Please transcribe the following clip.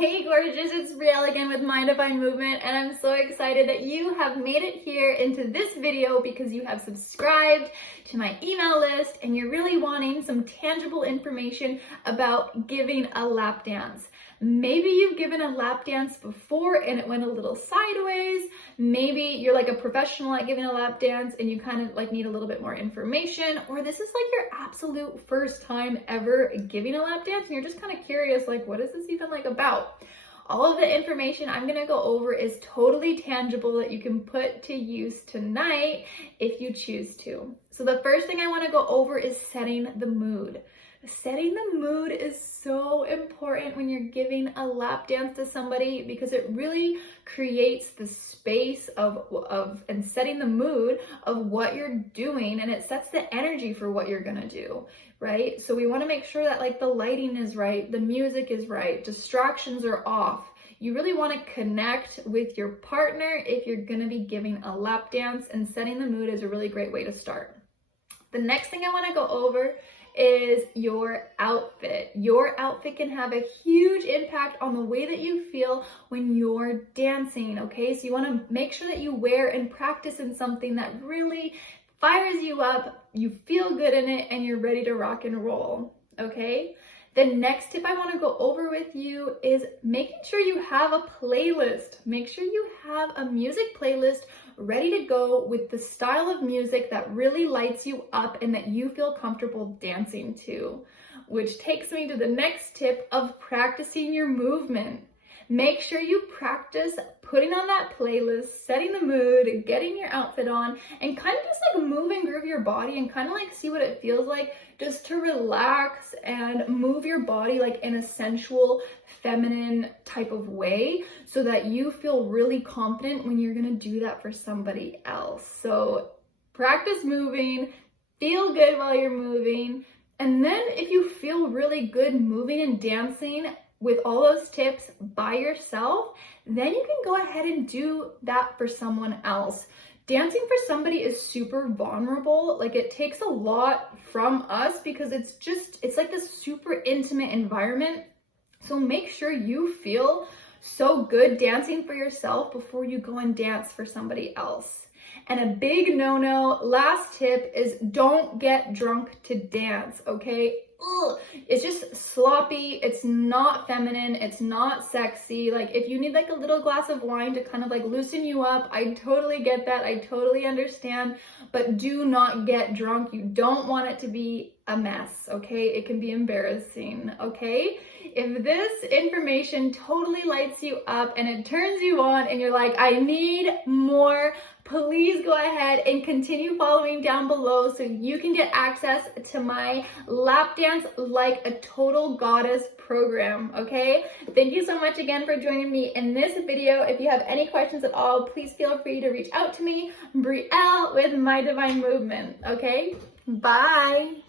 Hey gorgeous, it's Brielle again with My Divine Movement, and I'm so excited that you have made it here into this video because you have subscribed to my email list and you're really wanting some tangible information about giving a lap dance. Maybe you've given a lap dance before and it went a little sideways. Maybe you're like a professional at giving a lap dance and you kind of like need a little bit more information, or this is like your absolute first time ever giving a lap dance and you're just kind of curious, like, what is this even like about? All of the information I'm gonna go over is totally tangible that you can put to use tonight if you choose to. So the first thing I wanna go over is setting the mood. Setting the mood is so important when you're giving a lap dance to somebody because it really creates the space of and setting the mood of what you're doing, and it sets the energy for what you're gonna do, right? So we wanna make sure that like the lighting is right, the music is right, distractions are off. You really wanna connect with your partner if you're gonna be giving a lap dance, and setting the mood is a really great way to start. The next thing I wanna go over is your outfit. Your outfit can have a huge impact on the way that you feel when you're dancing, okay? So you want to make sure that you wear and practice in something that really fires you up, you feel good in it, and you're ready to rock and roll, okay? The next tip I want to go over with you is making sure you have a playlist. Make sure you have a music playlist ready to go with the style of music that really lights you up and that you feel comfortable dancing to. Which takes me to the next tip of practicing your movement. Make sure you practice putting on that playlist, setting the mood, getting your outfit on, and kind of just like move and groove your body and kind of like see what it feels like just to relax and move your body like in a sensual, feminine type of way so that you feel really confident when you're gonna do that for somebody else. So practice moving, feel good while you're moving, and then if you feel really good moving and dancing with all those tips by yourself, then you can go ahead and do that for someone else. Dancing for somebody is super vulnerable. Like, it takes a lot from us because it's like this super intimate environment. So make sure you feel so good dancing for yourself before you go and dance for somebody else. And a big no-no, last tip, is don't get drunk to dance, okay? Ugh. It's just sloppy, it's not feminine, it's not sexy. Like, if you need like a little glass of wine to kind of like loosen you up, I totally get that, I totally understand, but do not get drunk. You don't want it to be a mess, okay? It can be embarrassing, okay? If this information totally lights you up and it turns you on and you're like, I need more, please go ahead and continue following down below so you can get access to my Lap Dance Like a Total Goddess program, okay? Thank you so much again for joining me in this video. If you have any questions at all, please feel free to reach out to me, Brielle with My Divine Movement, okay? Bye.